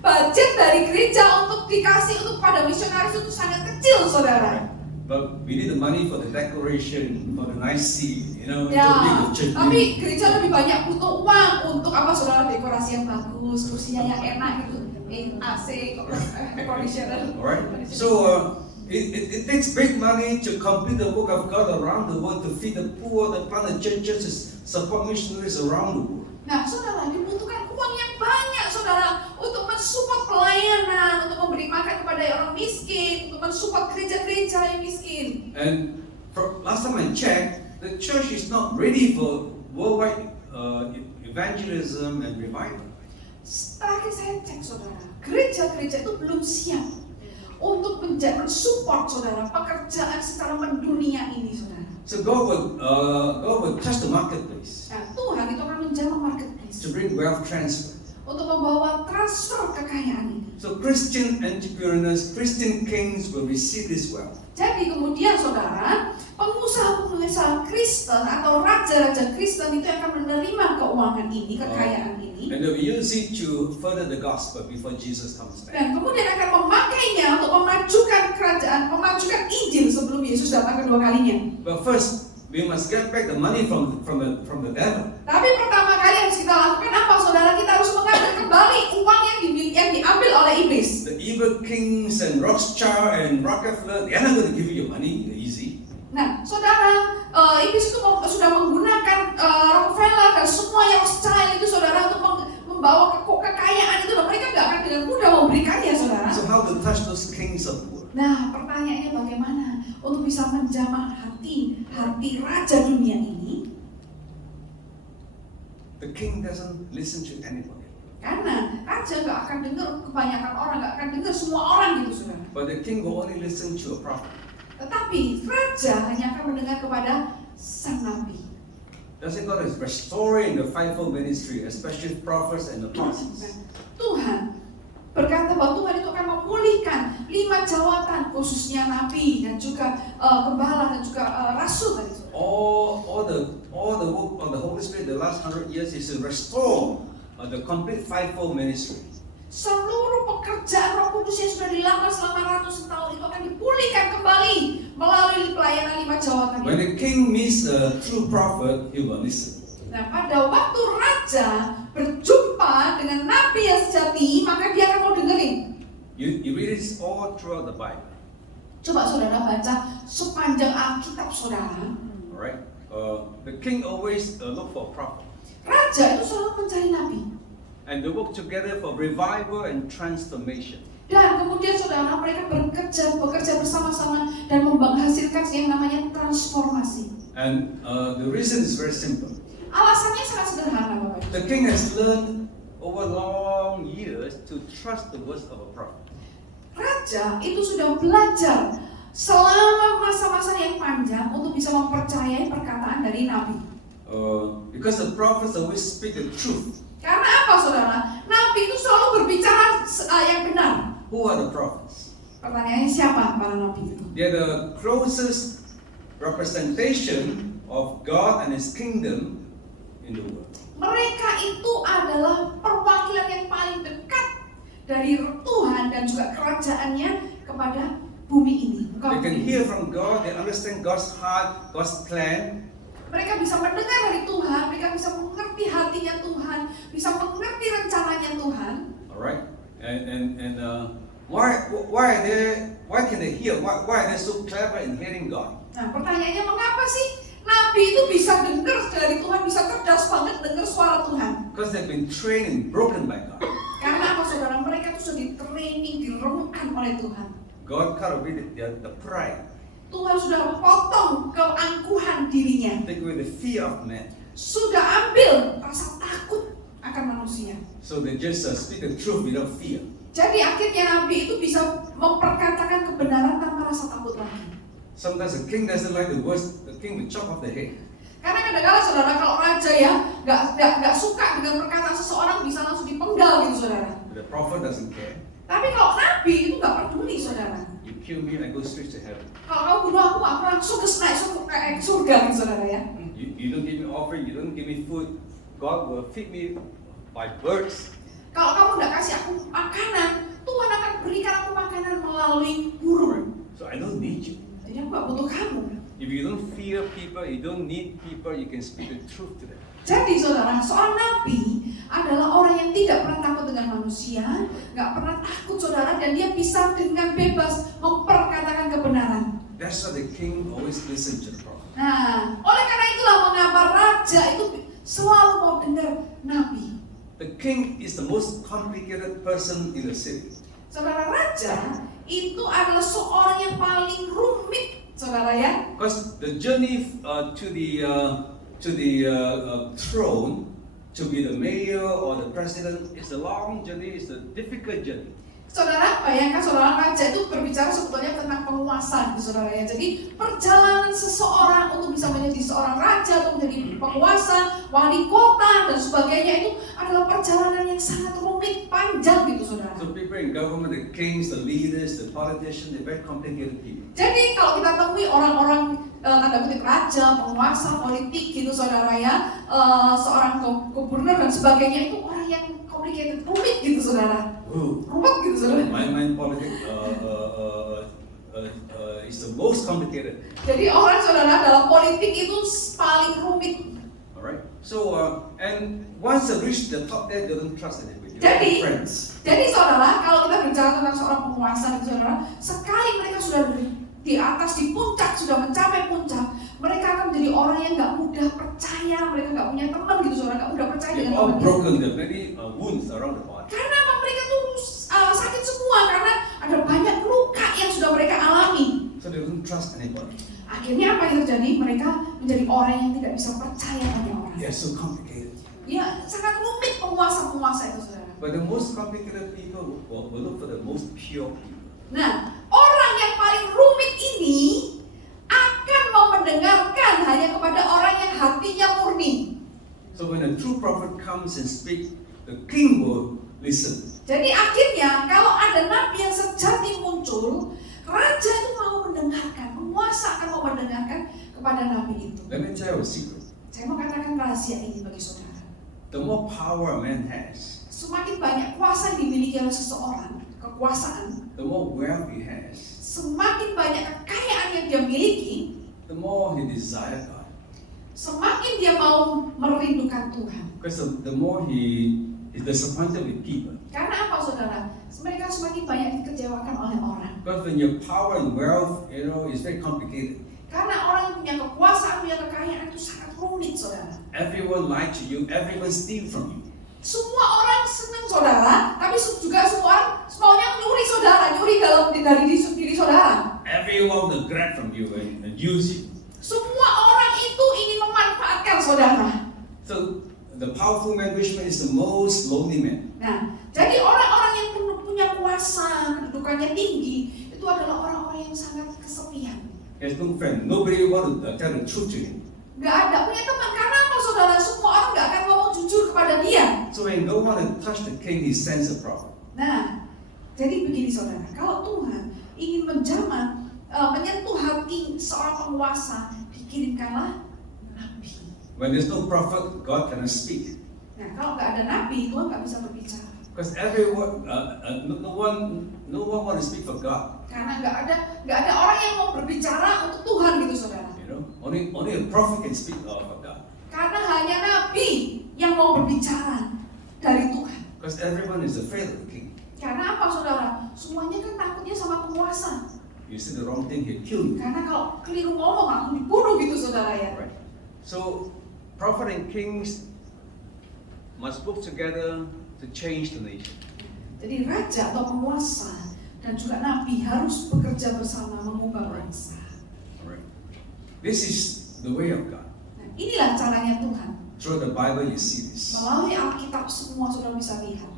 Budget dari gereja untuk dikasih untuk pada misionaris itu sangat kecil, saudara. But we need the money for the decoration, for the nice seat, to Ya, make the church tapi beautiful. gereja lebih banyak butuh uang untuk apa saudara? Dekorasi yang bagus, kursinya yang enak gitu, AC, air conditioner. Alright? So it takes big money to complete the work of God around the world, to feed the poor, to plant the churches, to support missionaries around the world. Nah, saudara, dibutuhkan uang yang banyak, saudara, untuk mensupport pelayanan, untuk memberi makan kepada orang miskin, untuk mensupport gereja-gereja yang miskin. And last time I checked, the church is not ready for worldwide evangelism and revival. Terakhir saya cek, saudara, gereja-gereja itu belum siap untuk mensupport saudara pekerjaan secara mendunia ini, saudara. So God will touch the marketplace Nah, Tuhan itu akan menjamah marketplace to bring wealth transfer. untuk membawa transfer kekayaan ini. So Christian entrepreneurs, Christian kings will receive this wealth. Jadi kemudian saudara, pengusaha-pengusaha Kristen atau raja-raja Kristen itu akan menerima keuangan ini, kekayaan ini. And they will use it to further the gospel before Jesus comes back. Dan kemudian akan memakainya untuk memajukan kerajaan, memajukan Injil sebelum Yesus datang kedua kalinya. But first, we must get back the money from the devil. Tapi pertama kali yang harus kita lakukan apa, saudara? Kita harus mengambil kembali uang yang diambil oleh iblis. The evil kings and Rothschild and Rockefeller, they are not going to give you your money easy. Nah, saudara, iblis itu sudah menggunakan Rockefeller dan semua yang Rothschild itu, saudara, untuk membawa kekayaan itu, dan mereka nggak akan dengan mudah memberi kaya, saudara. So how to touch those kings of the world? Nah, pertanyaannya bagaimana untuk bisa menjamah hati raja dunia ini? The king doesn't listen to anybody. Karena raja nggak akan dengar kebanyakan orang, nggak akan dengar semua orang gitu, saudara. But the king will only listen to a prophet. Tetapi raja hanya akan mendengar kepada sang nabi. That's why God is restoring the fivefold ministry, especially prophets and apostles. Tuhan berkata bahwa Tuhan itu akan memulihkan 5 jawatan, khususnya nabi dan juga gembala dan juga rasul tadi. All the work of the Holy Spirit the last 100 years is to restore the complete fivefold ministry. Seluruh pekerjaan Roh Kudus yang sudah dilakukan selama ratusan tahun itu akan dipulihkan kembali melalui pelayanan 5 jawatan. When the king meets the true prophet, he will listen. Nah, pada waktu raja berjumpa dengan nabi yang sejati, maka dia akan mau dengerin. You read it all throughout the Bible. Coba saudara baca sepanjang Alkitab saudara. Alright? The king always look for a prophet. Raja itu selalu mencari nabi. And they work together for revival and transformation. Dan kemudian saudara, mereka bekerja bersama-sama dan menghasilkan yang namanya transformasi. And the reason is very simple. Alasannya sangat sederhana, Bapak. The king has learned over long years to trust the words of a prophet. Raja itu sudah belajar selama masa-masa yang panjang untuk bisa mempercayai perkataan dari nabi. Because the prophets always speak the truth. Karena apa, saudara? Nabi itu selalu berbicara yang benar. Who are the prophets? Pertanyaannya, siapa para nabi itu? They are the closest representation of God and His kingdom in the world. Mereka itu adalah perwakilan yang paling dekat dari Tuhan dan juga kerajaannya kepada bumi ini. They can hear from God, they understand God's heart, God's plan. Mereka bisa mendengar dari Tuhan, mereka bisa mengerti hatinya Tuhan, bisa mengerti rencananya Tuhan. Alright? And why can they hear? Why are they so clever in hearing God? Nah, pertanyaannya, mengapa sih nabi itu bisa dengar dari Tuhan, bisa cerdas banget dengar suara Tuhan? Because they've been trained and broken by God. Karena apa, saudara? Mereka itu sudah di-training, diremukkan oleh Tuhan. God cut away the pride. Tuhan sudah potong keangkuhan dirinya. Take away the fear of man. Sudah ambil rasa takut menyesatkan manusia. So they just speak the truth without fear. Jadi akhirnya nabi itu bisa memperkatakan kebenaran tanpa rasa takut lagi. Sometimes the king doesn't like the words, the king will chop off the head. Karena kadang-kadang saudara kalau raja ya nggak suka dengan perkataan seseorang bisa langsung dipenggal gitu saudara. The prophet doesn't care. Tapi kalau nabi itu nggak peduli saudara. You kill me, I go straight to heaven. Kalau kamu bunuh aku langsung ke surga gitu saudara ya. You don't give me offering, you don't give me food. God will feed me by birds. Kalau kamu nggak kasih aku makanan, Tuhan akan berikan aku makanan melalui burung. So I don't need you. Jadi aku nggak butuh kamu. If you don't fear people, you don't need people, you can speak the truth to them. Jadi saudara, seorang nabi adalah orang yang tidak pernah takut dengan manusia, nggak pernah takut saudara, dan dia bisa dengan bebas memperkatakan kebenaran. That's why the king always listens to the prophet. Nah, oleh karena itulah mengapa raja itu selalu mau dengar nabi. The king is the most complicated person in the city. Saudara, raja itu adalah seorang yang paling rumit, saudara ya. Because the journey to the throne, to be the mayor or the president, is a long journey, it's a difficult journey. Saudara, bayangkan saudara, raja itu berbicara sebetulnya tentang penguasa, gitu, saudara ya. Jadi perjalanan seseorang untuk bisa menjadi seorang raja atau menjadi penguasa, wali kota dan sebagainya itu adalah perjalanan yang sangat rumit, panjang gitu saudara. So people in government, the kings, the leaders, the politicians, they're very complicated people. Jadi kalau kita temui orang-orang tanda kutip raja, penguasa, politik gitu saudara ya, seorang gubernur dan sebagainya itu orang yang complicated, rumit gitu saudara. Rumit gitu saudara. My politics is the most complicated. Jadi orang saudara dalam politik itu paling rumit. Alright. So and once they reach the top there, they don't trust anybody. Jadi saudara, kalau kita bicara tentang seorang penguasa gitu saudara, sekali mereka sudah di atas, di puncak, sudah mencapai puncak, mereka akan menjadi orang yang nggak mudah percaya, mereka nggak punya teman gitu saudara, nggak mudah percaya They're dengan all temannya. broken, there are many wounds around the body. Karena apa? Mereka tuh sakit semua karena ada banyak luka yang sudah mereka alami. So they don't trust anybody. Akhirnya apa yang terjadi? Mereka menjadi orang yang tidak bisa percaya pada orang. They're so complicated. Ya, sangat rumit penguasa-penguasa itu saudara. But the most complicated people will look for the most pure people. Nah, orang yang paling rumit ini akan mau mendengarkan hanya kepada orang yang hatinya murni. So when a true prophet comes and speaks, the king will listen. Jadi akhirnya kalau ada nabi yang sejati muncul, raja itu mau mendengarkan, penguasa akan mau mendengarkan kepada nabi itu. Let me tell you a secret. Saya mau katakan rahasia ini bagi saudara. The more power a man has, Semakin banyak kuasa yang dimiliki oleh seseorang, kekuasaan, the more wealth he has, semakin banyak kekayaan yang dia miliki, the more he desires God. semakin dia mau merindukan Tuhan. Because the more he is disappointed with people. Karena apa saudara? Mereka semakin banyak dikecewakan oleh orang. Because when your power and wealth, is very complicated. Karena orang yang punya kekuasaan, punya kekayaan itu sangat rumit saudara. Everyone lied to you, everyone steal from you. Semua orang senang saudara, tapi juga semua orang maunya nyuri saudara, nyuri dari diri saudara. Everyone will grab from you and use you. Semua orang itu ingin memanfaatkan saudara. So the powerful man, rich man, is the most lonely man. Nah, jadi orang-orang yang punya kuasa, kedudukannya tinggi, itu adalah orang-orang yang sangat kesepian. He has no friend. Nobody want to tell the truth to him. Gak ada punya teman, karena apa saudara? Semua orang gak akan ngomong jujur kepada dia. So when no one to touch the king, he sends a prophet. Nah, jadi begini saudara, kalau Tuhan ingin menjamah, menyentuh hati seorang penguasa, dikirimkanlah nabi. When there's no prophet, God cannot speak. Nah, kalau nggak ada nabi, Tuhan nggak bisa berbicara. Because everyone, no one want to speak for God. Karena nggak ada orang yang mau berbicara untuk Tuhan gitu saudara. Only a prophet can speak for God. Karena hanya nabi yang mau berbicara dari Tuhan. Because everyone is afraid of the king. Karena apa saudara? Semuanya kan takutnya sama penguasa. You say the wrong thing, he'll kill you. Karena kalau keliru ngomong langsung dibunuh gitu saudara ya. Right. So prophet and kings must work together to change the nation. Jadi raja atau penguasa dan juga nabi harus bekerja bersama mengubah bangsa. Alright. This is the way of God. Nah, inilah caranya Tuhan. through the Bible you see this. Melalui Alkitab semua saudara bisa lihat.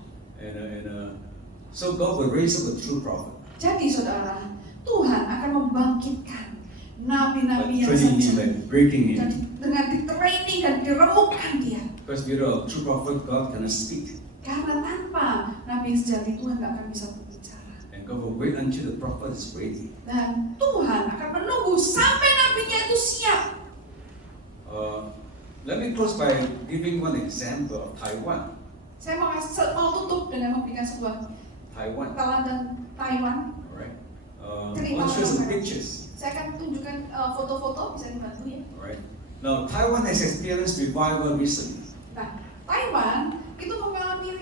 So God will raise up a true prophet. Jadi saudara, Tuhan akan membangkitkan nabi-nabi yang Training him sejati. and breaking him. Dan dengan ditraining dan diremukkan dia. Because without a true prophet, God cannot speak. Karena tanpa nabi yang sejati Tuhan tidak akan bisa berbicara. And God will wait until the prophet is ready. Dan Tuhan akan menunggu sampai nabinya itu siap. Let me close by giving one example of Taiwan. Saya mau tutup dengan memberikan sebuah Taiwan. teladan Taiwan. Alright. Terima I'll show some kasih. pictures. Saya akan tunjukkan foto-foto, bisa dibantu ya. Alright. Now Taiwan has experienced revival recently. Nah, Taiwan itu mengalami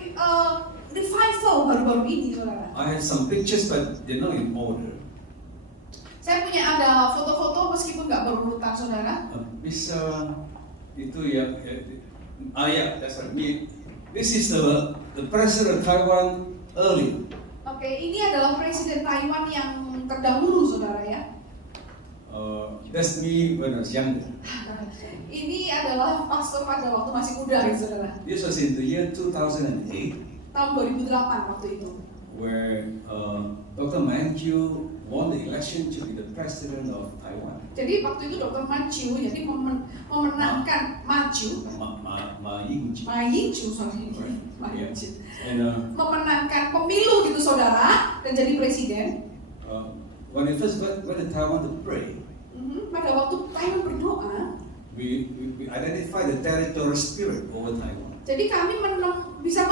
revival baru-baru ini, saudara. I have some pictures, but they're not in order. Saya punya ada foto-foto meskipun nggak berurutan, saudara. Bisa itu ya, that's what I mean. This is the president of Taiwan early. Oke, ini adalah presiden Taiwan yang terdahulu, saudara ya. That's me when I was younger. Ini adalah pastor pada waktu masih muda, ya, saudara. This was in the year 2008, Tahun 2008 waktu itu. where Dr. Manju won the election to be the president of Taiwan. Jadi waktu itu Dr. Manchu jadi memenangkan Ma Ying-jeou. And Memenangkan pemilu gitu, saudara, dan jadi presiden. when we first went to Taiwan to pray, Pada waktu Taiwan berdoa, we identified the territorial spirit over Taiwan. jadi kami bisa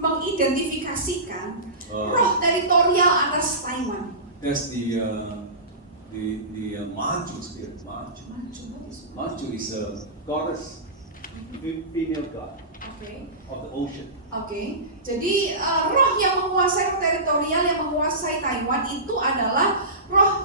mengidentifikasikan roh teritorial atas Taiwan. That's the Maju spirit. Maju is a goddess, female god Oke. of the ocean. Oke, jadi roh yang menguasai teritorial, yang menguasai Taiwan itu adalah roh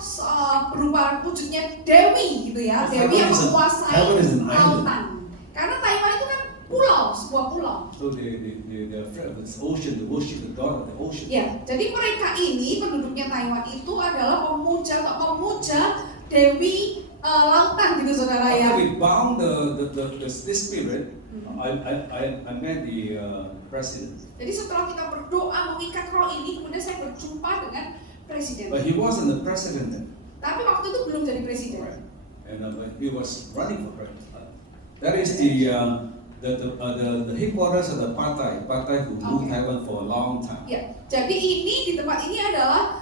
berupa wujudnya dewi gitu ya, dewi yang menguasai lautan. Karena Taiwan itu kan pulau, sebuah pulau. So they're afraid of the ocean, they worship the god of the ocean. Ya, jadi mereka ini penduduknya Taiwan itu adalah memuja dewi lautan gitu, saudara ya. After we bound this spirit, I met the president. Jadi setelah kita berdoa mengikat roh ini, kemudian saya berjumpa dengan presiden. But he wasn't the president then. Tapi waktu itu belum jadi presiden. Right. And but he was running for president. That is the headquarters of the Partai who ruled Taiwan for a long time. Ya, jadi ini di tempat ini adalah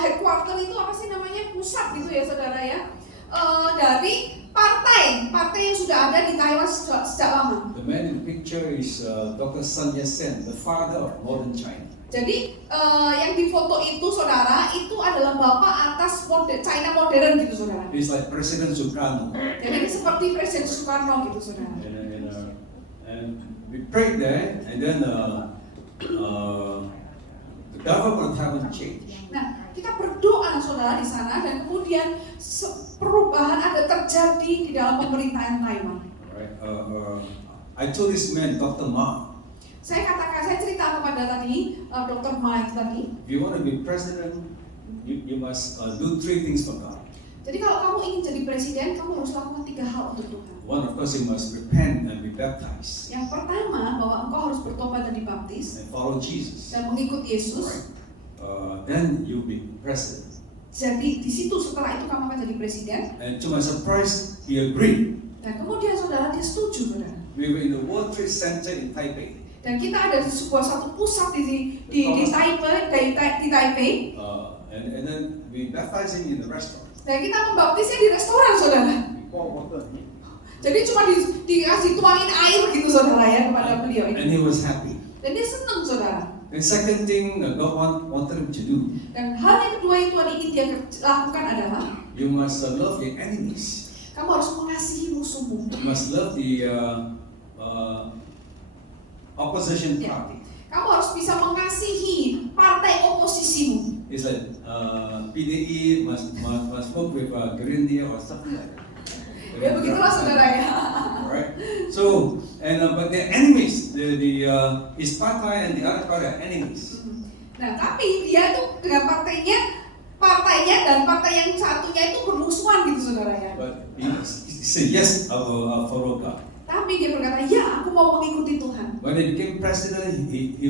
headquarter itu apa sih namanya, pusat gitu ya, saudara ya, dari partai yang sudah ada di Taiwan sejak lama. The man in the picture is Dr. Sun Yat-sen, the father of modern China. Jadi yang di foto itu, saudara, itu adalah bapak atas China modern gitu, saudara. He's like President Sukarno. Jadi ini seperti Presiden Soekarno gitu, saudara. And we prayed there, and then the government of Taiwan changed. Nah, kita berdoa, saudara, di sana, dan kemudian perubahan ada terjadi di dalam pemerintahan Taiwan. Right. I told this man, Dr. Ma, Saya cerita kepada tadi Dr. Mike tadi. if you want to be president, you must do 3 things for God. Jadi kalau kamu ingin jadi presiden, kamu harus lakukan 3 hal untuk Tuhan. One, of course, you must repent and be baptized Yang pertama, bahwa engkau harus bertobat dan dibaptis and follow Jesus. dan mengikut Yesus. Right. Then you'll be president. Jadi di situ setelah itu kamu akan jadi presiden. And to my surprise, he agreed. Dan kemudian saudara, dia setuju, saudara. We were in the World Trade Center in Taipei. Dan kita ada di satu pusat di Taipei. And then we baptized him in the restaurant. Dan kita membaptisnya di restoran, saudara. We pour water. Jadi cuma dikasih tuangin air gitu, saudara ya, kepada beliau And itu. he was happy. Dan dia senang, saudara. The second thing God wanted him to do, Dan hal yang kedua yang Tuhan ingin dia lakukan adalah you must love your enemies. kamu harus mengasihi musuhmu. You must love the opposition Ya. party. Kamu harus bisa mengasihi partai oposisimu. It's like PDI must work with Gerindra or something like that. Ya begitulah, saudara ya. Right. So but they're enemies. His party and the other party are enemies. Nah, tapi dia itu dengan partainya dan partai yang satunya itu bermusuhan gitu, saudara ya. But he said yes, I will follow God. Tapi dia berkata, ya aku mau mengikuti Tuhan. When he became president, he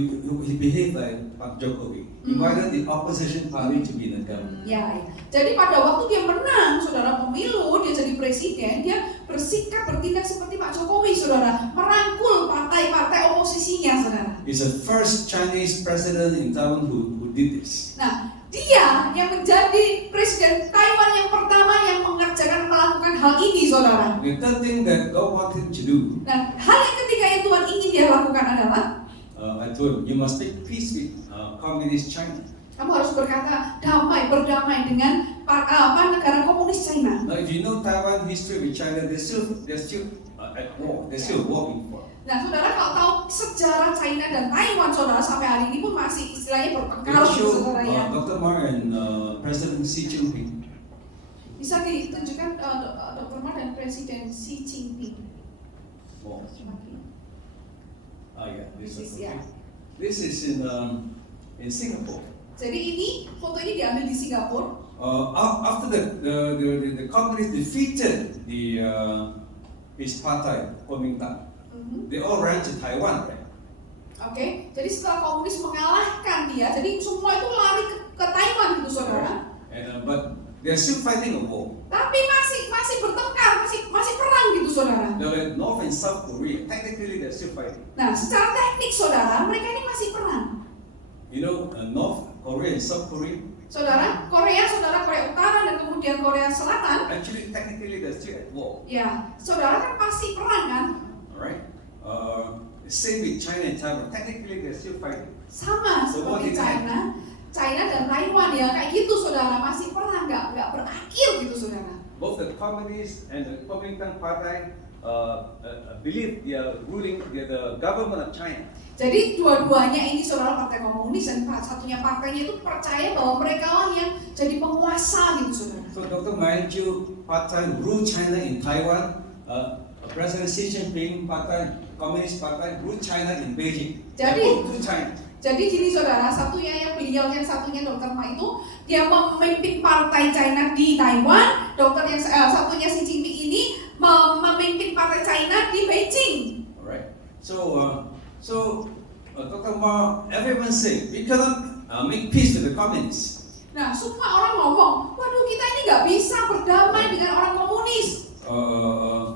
behaved like Pak Jokowi. He wanted the opposition party to be in the government. Ya. Jadi pada waktu dia menang, saudara, pemilu, dia jadi presiden, dia bersikap bertindak seperti Pak Jokowi, saudara, merangkul partai-partai oposisinya, saudara. He's the first Chinese president in Taiwan who did this. Nah, dia yang menjadi presiden Taiwan yang pertama yang melakukan hal ini, saudara. The third thing that God wanted him to do, Nah, hal yang ketiga yang Tuhan ingin dia lakukan adalah, I told him, you must make peace with communist China. kamu harus berkata berdamai dengan negara komunis China. Now, if you know Taiwan history with China, they're still at war. They're still warring for. Nah, saudara kalau tahu sejarah China dan Taiwan, saudara, sampai hari ini pun masih istilahnya They bertengkar, show saudara ya. Dr. Ma and President Xi Jinping. Bisa ditunjukkan Dr. Ma dan Presiden Xi Jinping. Oh, yeah, This is, this is in Singapore. Jadi ini foto ini diambil di Singapura. After the communists defeated his party Kuomintang, they all ran to Taiwan, right? Oke, jadi setelah komunis mengalahkan dia, jadi semua itu lari ke Taiwan gitu, saudara. And but they're still fighting a war. Tapi masih bertengkar, masih perang gitu, saudara. Now, like North and South Korea, technically they're still fighting. Nah, secara teknik, saudara, mereka ini masih perang. You know, North Korea and South Korea. Saudara, Korea Utara dan kemudian Korea Selatan. Actually, technically they're still at war. Ya, saudara kan pasti perang kan? Alright. Same with China and Taiwan. Technically they're still fighting. Sama So what seperti did China dan Taiwan ya, kayak gitu, saudara, masih perang, nggak berakhir gitu, saudara. Both the communists and the Kuomintang party believe they are ruling the government of China. Jadi dua-duanya ini, saudara, partai komunis dan satunya partainya itu percaya bahwa mereka lah yang jadi penguasa gitu, saudara. So Dr. Ma Ying-jeou party rule China in Taiwan. President Xi Jinping party, Communist party rule China in Beijing. Jadi- They both rule China. Jadi gini, saudara, yang satunya Dr. Ma itu dia memimpin partai China di Taiwan, satunya Xi Jinping ini memimpin partai China di Beijing. Alright. So Dr. Ma, everyone say we cannot make peace with the communists. Nah, semua orang ngomong, waduh, kita ini nggak bisa berdamai dengan orang komunis.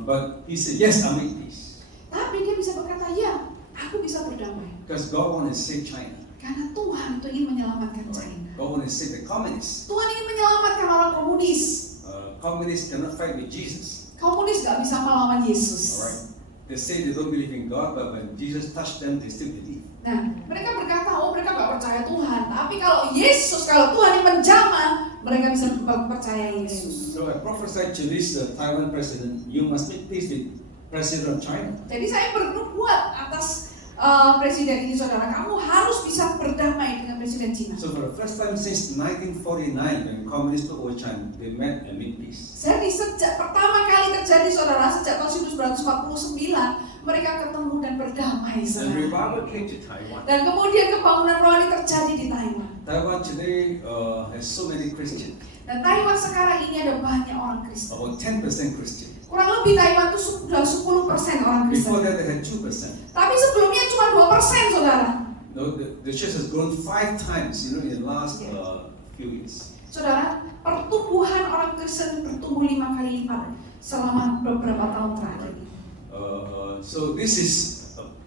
But he said, yes, I'll make peace. Tapi dia bisa berkata, ya, aku bisa berdamai. Because God wants to save China. Karena Tuhan itu ingin menyelamatkan Alright. China. God wants to save the communists. Tuhan ingin menyelamatkan orang komunis. Communists cannot fight with Jesus. Komunis nggak bisa melawan Yesus. Alright. They say they don't believe in God, but when Jesus touched them, they still believe. Nah, mereka berkata, mereka nggak percaya Tuhan. Tapi kalau Tuhan yang menjamah, mereka bisa percaya Yesus. So I prophesied to this Taiwan president, you must make peace with President of China. Jadi saya bernubuat atas presiden ini, saudara, kamu harus bisa berdamai dengan presiden Cina. So for the first time since 1949, when communists took over China, they met and made peace. Jadi sejak pertama kali terjadi, saudara, sejak tahun 1949, mereka ketemu dan berdamai, And saudara. revival came to Taiwan. Dan kemudian kebangunan rohani terjadi di Taiwan. Taiwan today has so many Christians, Dan Taiwan sekarang ini ada banyak orang Kristen. about 10% Christian. Kurang lebih Taiwan itu sudah 10% orang Before Kristen. that, they had 2%. Tapi sebelumnya cuma 2%, saudara. No, the church has grown 5 times, in the last few years. Saudara, pertumbuhan orang Kristen bertumbuh 5 kali lipat selama beberapa tahun terakhir ini. So this is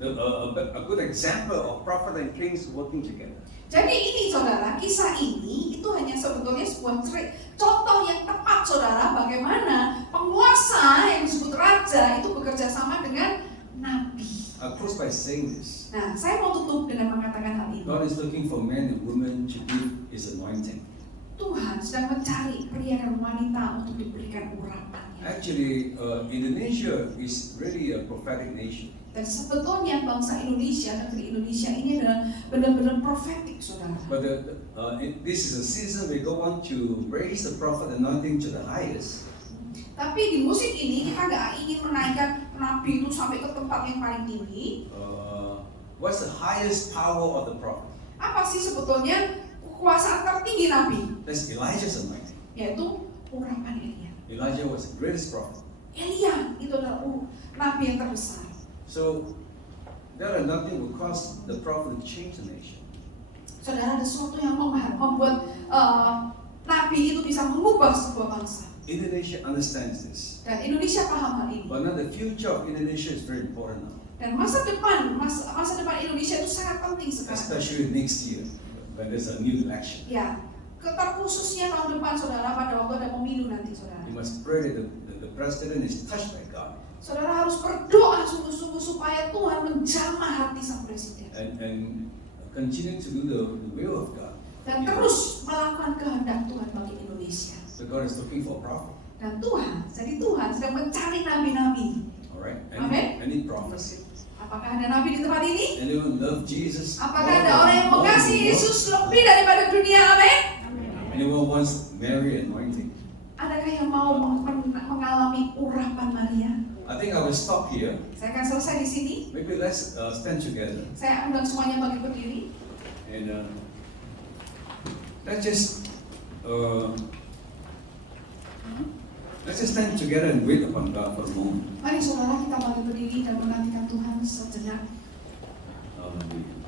a good example of prophet and kings working together. Jadi ini, saudara, kisah ini itu hanya sebetulnya sebuah contoh yang tepat, saudara, bagaimana penguasa yang disebut raja itu bekerja sama dengan nabi. I'll close by saying this. Nah, saya mau tutup dengan mengatakan hal ini. God is looking for men and women to give His anointing. Tuhan sedang mencari pria dan wanita untuk diberikan urapannya. Actually, Indonesia is really a prophetic nation. Dan sebetulnya bangsa Indonesia, negeri Indonesia ini adalah benar-benar profetik, saudara. But this is a season where God wants to raise the prophet anointing to the highest. Tapi di musim ini kita nggak ingin menaikkan nabi itu sampai ke tempat yang paling tinggi. What's the highest power of the prophet? Apa sih sebetulnya kekuasaan tertinggi nabi? That's Elijah's anointing. Yaitu urapan Elia. Elijah was the greatest prophet. Elia itu adalah nabi yang terbesar. So there are nothing will cause the prophet to change the nation. Saudara, ada sesuatu yang membuat nabi itu bisa mengubah sebuah bangsa. Indonesia understands this. Dan Indonesia paham hal ini. But now the future of Indonesia is very important now. Dan masa depan Indonesia itu sangat penting sekarang. Especially next year when there's a new election. Ya, terkhususnya tahun depan saudara pada waktu ada pemilu nanti saudara. You must pray that the president is touched by God. Saudara harus berdoa sungguh-sungguh supaya Tuhan menjamah hati sang presiden. And continue to do the will of God. Dan terus melakukan kehendak Tuhan bagi Indonesia. So God is looking for a prophet. Dan Tuhan sedang mencari nabi-nabi. Alright? Amen. Any prophecy? Apakah ada nabi di tempat ini? Anyone love Jesus? Apakah ada orang yang mengasihi Yesus lebih daripada dunia? Amin. Anyone wants Mary anointing? Adakah yang mau mengalami urapan Maria? I think I will stop here. Saya akan selesai di sini. Maybe let's stand together Saya undang semuanya bagi berdiri. and let's just stand together and wait upon God for a moment. Mari saudara kita bagi berdiri dan menantikan Tuhan sejenak. Hallelujah.